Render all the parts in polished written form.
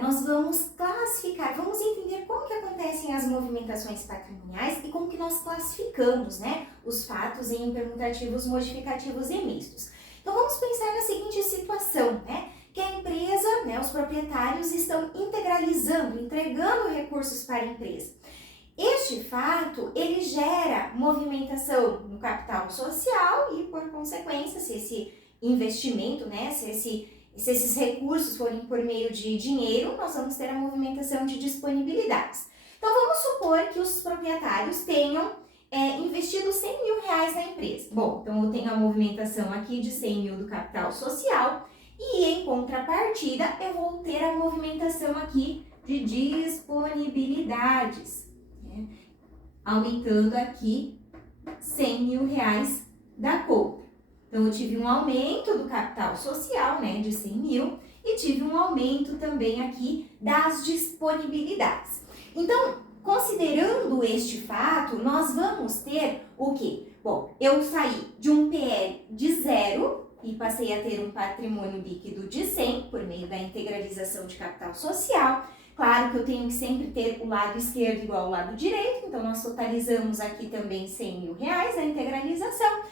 nós vamos classificar, vamos entender como que acontecem as movimentações patrimoniais e como que nós classificamos, né, os fatos em permutativos, modificativos e mistos. Então vamos pensar na seguinte situação, né, que a empresa, né, os proprietários estão integralizando, entregando recursos para a empresa. Este fato, ele gera movimentação no capital social e, por consequência, se esse investimento, né, se esses recursos forem por meio de dinheiro, nós vamos ter a movimentação de disponibilidades. Então, vamos supor que os proprietários tenham investido 100 mil reais na empresa. Bom, então eu tenho a movimentação aqui de 100 mil do capital social e, em contrapartida, eu vou ter a movimentação aqui de disponibilidades, né? Aumentando aqui 100 mil reais da conta. Então, eu tive um aumento do capital social, né, de 100 mil, e tive um aumento também aqui das disponibilidades. Então, considerando este fato, nós vamos ter o quê? Bom, eu saí de um PL de 0 e passei a ter um patrimônio líquido de 100 por meio da integralização de capital social. Claro que eu tenho que sempre ter o lado esquerdo igual ao lado direito, então nós totalizamos aqui também 100 mil reais a integralização.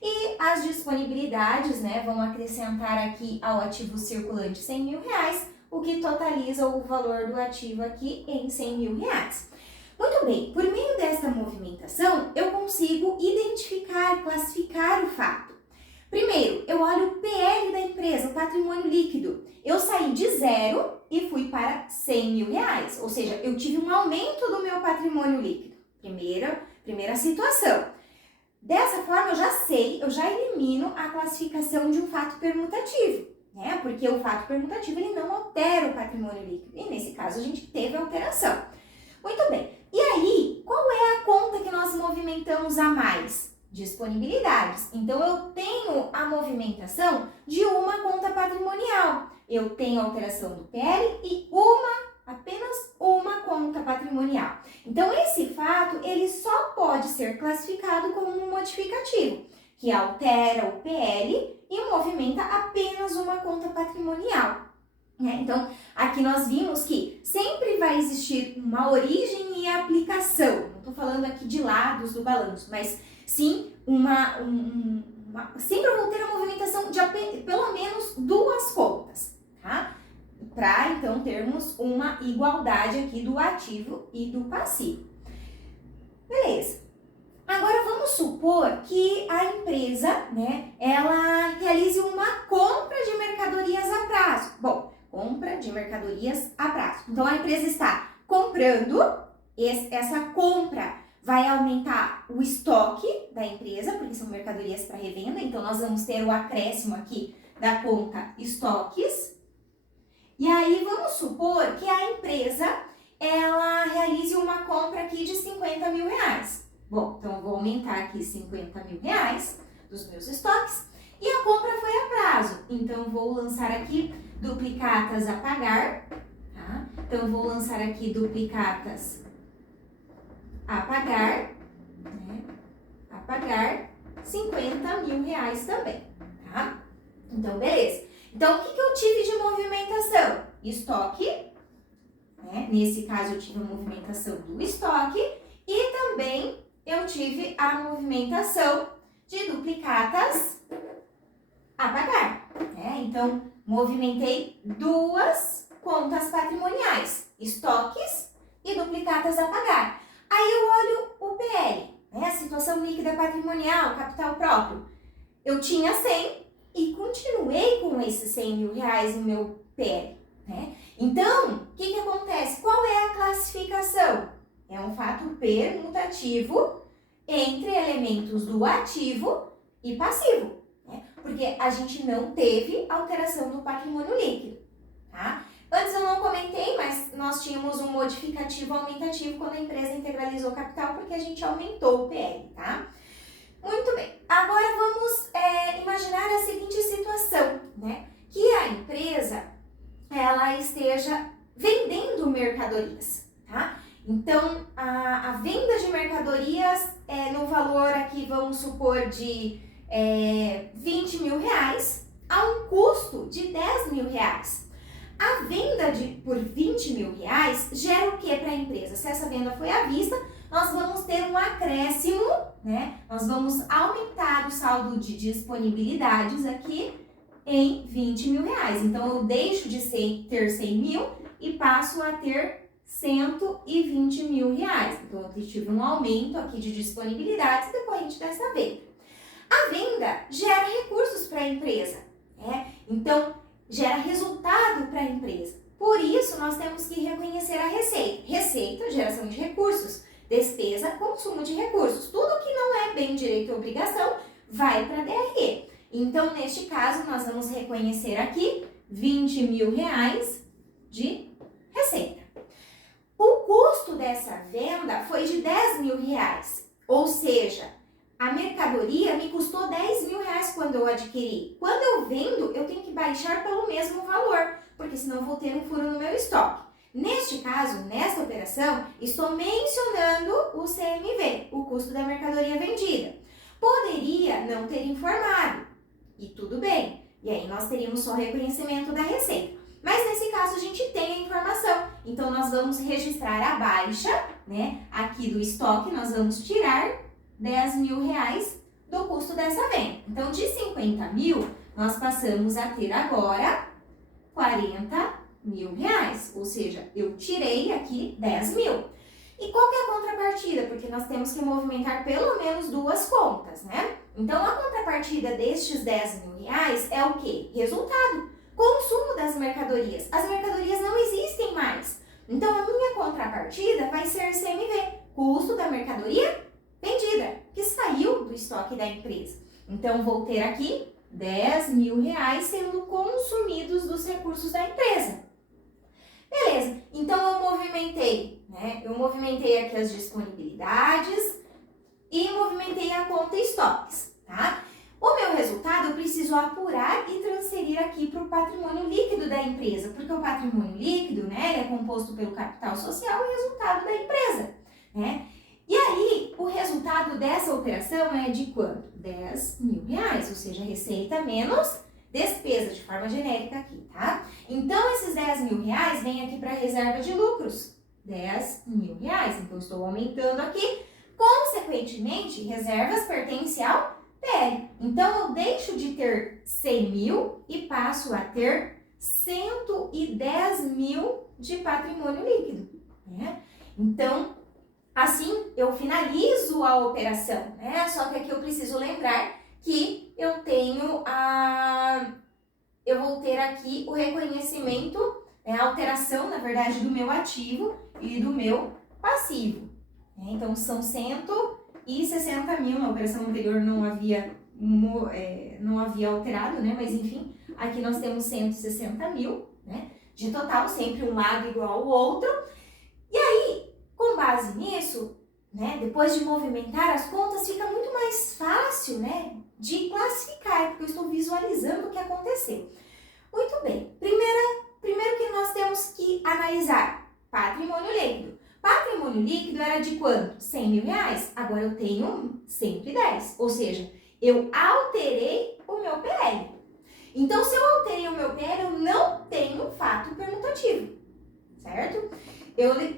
E as disponibilidades, né, vão acrescentar aqui ao ativo circulante 100 mil reais, o que totaliza o valor do ativo aqui em 100 mil reais. Muito bem, por meio desta movimentação, eu consigo identificar, classificar o fato. Primeiro, eu olho o PL da empresa, o patrimônio líquido. Eu saí de 0 e fui para 100 mil reais, ou seja, eu tive um aumento do meu patrimônio líquido. Primeira situação. Dessa forma, eu já sei, eu já elimino a classificação de um fato permutativo, né? Porque o fato permutativo, ele não altera o patrimônio líquido. E nesse caso, a gente teve alteração. Muito bem. E aí, qual é a conta que nós movimentamos a mais? Disponibilidades. Então, eu tenho a movimentação de uma conta patrimonial. Eu tenho alteração do PL e apenas uma conta patrimonial. Então, esse fato, ele só pode ser classificado como um modificativo, que altera o PL e movimenta apenas uma conta patrimonial, né? Então, aqui nós vimos que sempre vai existir uma origem e aplicação. Não estou falando aqui de lados do balanço, mas sim sempre eu vou ter a movimentação de pelo menos duas contas, tá? Para, então, termos uma igualdade aqui do ativo e do passivo. Beleza. Agora, vamos supor que a empresa, né, ela realize uma compra de mercadorias a prazo. Bom, compra de mercadorias a prazo. Então, a empresa está comprando, essa compra vai aumentar o estoque da empresa, porque são mercadorias para revenda. Então, nós vamos ter o acréscimo aqui da conta estoques. E aí, vamos supor que a empresa, ela realize uma compra aqui de 50 mil reais. Bom, então eu vou aumentar aqui 50 mil reais dos meus estoques e a compra foi a prazo. Então, eu vou lançar aqui duplicatas a pagar, tá? Então, eu vou lançar aqui duplicatas a pagar, né? A pagar 50 mil reais também, tá? Então, beleza. Então, o que eu tive de movimentação? Estoque, né? Nesse caso, eu tive a movimentação do estoque e também eu tive a movimentação de duplicatas a pagar, né? Então, movimentei duas contas patrimoniais, estoques e duplicatas a pagar. Aí eu olho o PL, né? A situação líquida patrimonial, capital próprio. Eu tinha 100 e continuei com esses 100 mil reais no meu PL, né? Então, o que acontece? Qual é a classificação? É um fato permutativo entre elementos do ativo e passivo, né? Porque a gente não teve alteração do patrimônio líquido, tá? Antes eu não comentei, mas nós tínhamos um modificativo aumentativo quando a empresa integralizou o capital, porque a gente aumentou o PL, tá? Muito bem. Agora vamos imaginar a seguinte situação, né? Que a empresa, ela esteja vendendo mercadorias, tá? Então, a venda de mercadorias no valor aqui, vamos supor, de 20 mil reais, a um custo de 10 mil reais. A venda por R$ 20.000 gera o que para a empresa? Se essa venda foi à vista, nós vamos ter um acréscimo, né? Nós vamos aumentar o saldo de disponibilidades aqui em R$ 20.000. Então, eu deixo de ter 100 mil e passo a ter R$ 120.000. Então, eu tive um aumento aqui de disponibilidades decorrente dessa venda. A venda gera recursos para a empresa, né? Então, gera resultado para a empresa. Por isso, nós temos que reconhecer a receita. Receita, geração de recursos. Despesa, consumo de recursos. Tudo que não é bem, direito ou obrigação vai para a DRE. Então, neste caso, nós vamos reconhecer aqui R$ 20.000 de receita. O custo dessa venda foi de R$ 10.000, ou seja, a mercadoria me custou R$ 10.000 quando eu adquiri. Quando eu vendo, eu tenho que baixar pelo mesmo valor, porque senão eu vou ter um furo no meu estoque. Neste caso, nesta operação, estou mencionando o CMV, o custo da mercadoria vendida. Poderia não ter informado, e tudo bem, e aí nós teríamos só reconhecimento da receita. Mas nesse caso a gente tem a informação, então nós vamos registrar a baixa, né? Aqui do estoque nós vamos tirar R$ 10.000 do custo dessa venda. Então de 50 mil nós passamos a ter agora R$ 40.000, ou seja, eu tirei aqui 10 mil. E qual que é a contrapartida? Porque nós temos que movimentar pelo menos duas contas, né? Então, a contrapartida destes R$ 10.000 é o quê? Resultado. Consumo das mercadorias. As mercadorias não existem mais. Então, a minha contrapartida vai ser CMV, custo da mercadoria vendida, que saiu do estoque da empresa. Então, vou ter aqui R$ 10.000 sendo consumidos dos recursos da empresa. Beleza, então eu movimentei, né? Eu movimentei aqui as disponibilidades e movimentei a conta estoques, tá? O meu resultado eu preciso apurar e transferir aqui para o patrimônio líquido da empresa, porque o patrimônio líquido, né, ele é composto pelo capital social e resultado da empresa, né? E aí, o resultado dessa operação é de quanto? R$ 10.000, ou seja, receita menos despesa, de forma genérica aqui, tá? Então, esses R$ 10.000 vêm aqui para a reserva de lucros, R$ 10.000. Então, estou aumentando aqui. Consequentemente, reservas pertencem ao PL. Então, eu deixo de ter 100 mil e passo a ter 110 mil de patrimônio líquido, né? Então, assim, eu finalizo a operação, né? Só que aqui eu preciso lembrar que eu vou ter aqui o reconhecimento, a alteração, na verdade, do meu ativo e do meu passivo. Então, são 160 mil, na operação anterior não havia alterado, né? Mas, enfim, aqui nós temos 160 mil, né? De total, sempre um lado igual ao outro. E aí, com base nisso, né, depois de movimentar as contas, fica muito mais fácil, né, de classificar, porque eu estou visualizando o que aconteceu. Muito bem. Primeiro que nós temos que analisar patrimônio líquido. Patrimônio líquido era de quanto? R$ 100.000. Agora eu tenho 110, ou seja, eu alterei o meu PL. Então, se eu alterei o meu PL, eu não tenho fato permutativo, certo?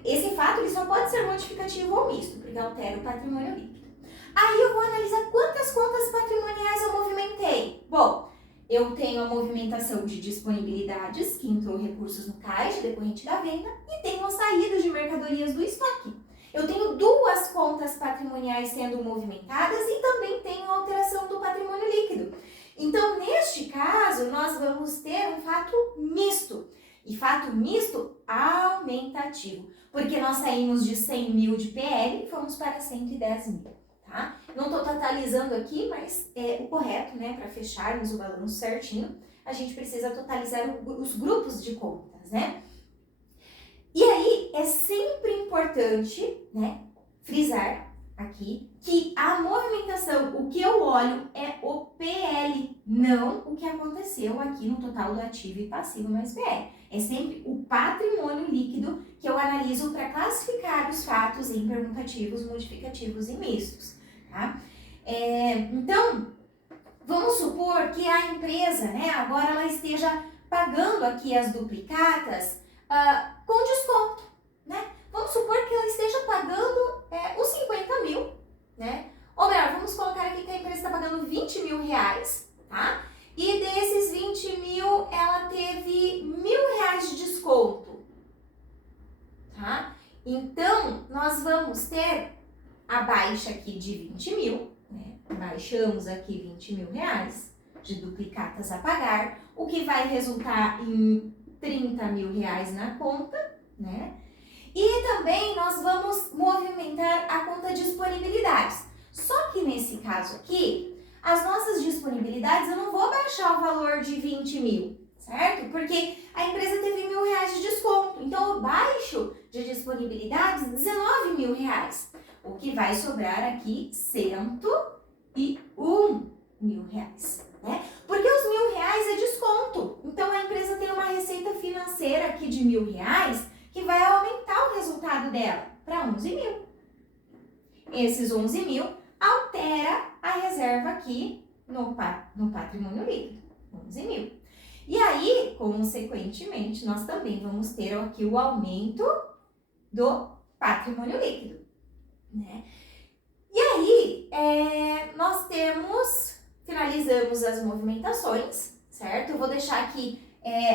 Esse fato ele só pode ser modificativo ou misto, porque altera o patrimônio líquido. Aí eu vou analisar quantas contas patrimoniais eu movimentei. Bom, eu tenho a movimentação de disponibilidades, que entrou recursos no caixa decorrente da venda, e tenho a saída de mercadorias do estoque. Eu tenho duas contas patrimoniais sendo movimentadas e também tenho a alteração do patrimônio líquido. Então, neste caso, nós vamos ter um fato misto. E fato misto aumentativo, porque nós saímos de 100 mil de PL e fomos para 110 mil, tá? Não estou totalizando aqui, mas é o correto, né? Para fecharmos o balanço certinho, a gente precisa totalizar os grupos de contas, né? E aí, é sempre importante, né, frisar aqui que a movimentação, o que eu olho é o PL, não o que aconteceu aqui no total do ativo e passivo mais PL. É sempre o patrimônio líquido que eu analiso para classificar os fatos em permutativos, modificativos e mistos, tá? Então, vamos supor que a empresa, né, agora ela esteja pagando aqui as duplicatas com desconto, né? Vamos supor que ela esteja pagando os 50 mil, né? Ou melhor, vamos colocar aqui que a empresa está pagando 20 mil reais, tá? E desses 20 mil, ela teve R$1.000 de desconto, tá? Então, nós vamos ter a baixa aqui de 20 mil, né? Baixamos aqui 20 mil reais de duplicatas a pagar, o que vai resultar em 30 mil reais na conta, né? E também nós vamos movimentar a conta disponibilidades. Só que nesse caso aqui, as nossas disponibilidades, eu não vou baixar o valor de 20 mil, certo? Porque a empresa teve R$1.000 de desconto. Então, eu baixo de disponibilidades 19 mil reais. O que vai sobrar aqui, 101 mil reais, né? Porque os R$1.000 é desconto. Então, a empresa tem uma receita financeira aqui de R$1.000 que vai aumentar o resultado dela para 11 mil. Esses 11 mil altera a reserva aqui no patrimônio líquido, 11 mil. E aí, consequentemente, nós também vamos ter aqui o aumento do patrimônio líquido, né? E aí, nós finalizamos as movimentações, certo? Eu vou deixar aqui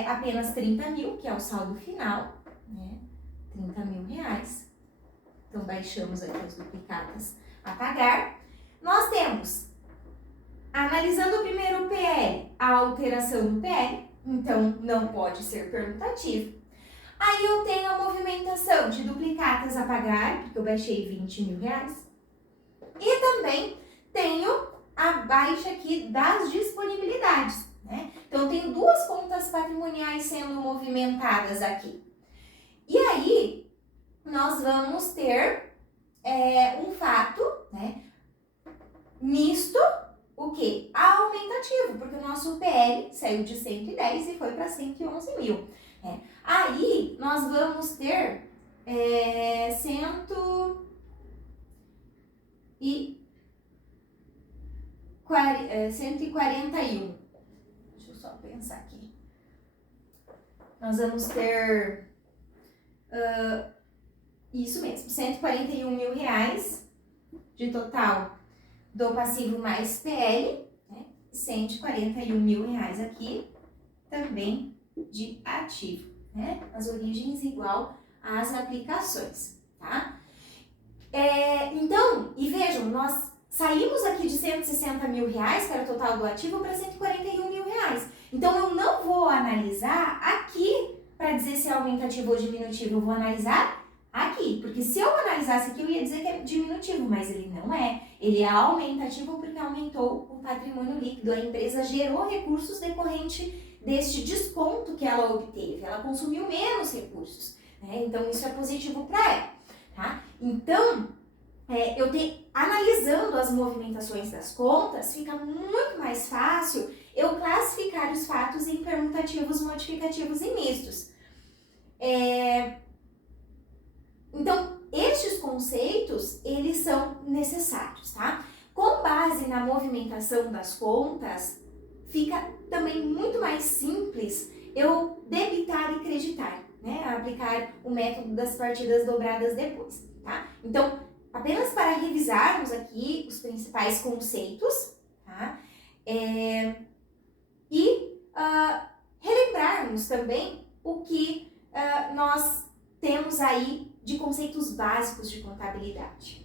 apenas 30 mil, que é o saldo final, né? 30 mil reais. Então, baixamos aqui as duplicatas a pagar. Nós temos, analisando o primeiro PL, a alteração do PL, então não pode ser permutativo. Aí eu tenho a movimentação de duplicatas a pagar, porque eu baixei 20 mil reais. E também tenho a baixa aqui das disponibilidades, né? Então, eu tenho duas contas patrimoniais sendo movimentadas aqui. E aí, nós vamos ter um fato, né, misto, o quê? Aumentativo, porque o nosso PL saiu de 110 e foi para 111 mil. Aí, nós vamos ter 141. Deixa eu só pensar aqui. Nós vamos ter... isso mesmo, 141 mil reais de total do passivo mais PL, né? 141 mil reais aqui também de ativo, né? As origens igual às aplicações, tá? Então, e vejam, nós saímos aqui de 160 mil reais, que era o total do ativo, para 141 mil reais. Então, eu não vou analisar aqui para dizer se é aumentativo ou diminutivo, eu vou analisar aqui, porque se eu analisasse aqui, eu ia dizer que é diminutivo, mas ele não é. Ele é aumentativo porque aumentou o patrimônio líquido. A empresa gerou recursos decorrente deste desconto que ela obteve. Ela consumiu menos recursos, né? Então, isso é positivo para ela, tá? Então, analisando as movimentações das contas, fica muito mais fácil eu classificar os fatos em permutativos, modificativos e mistos. Então, estes conceitos, eles são necessários, tá? Com base na movimentação das contas, fica também muito mais simples eu debitar e creditar, né? Aplicar o método das partidas dobradas depois, tá? Então, apenas para revisarmos aqui os principais conceitos, tá? Relembrarmos também o que nós temos aí de conceitos básicos de contabilidade.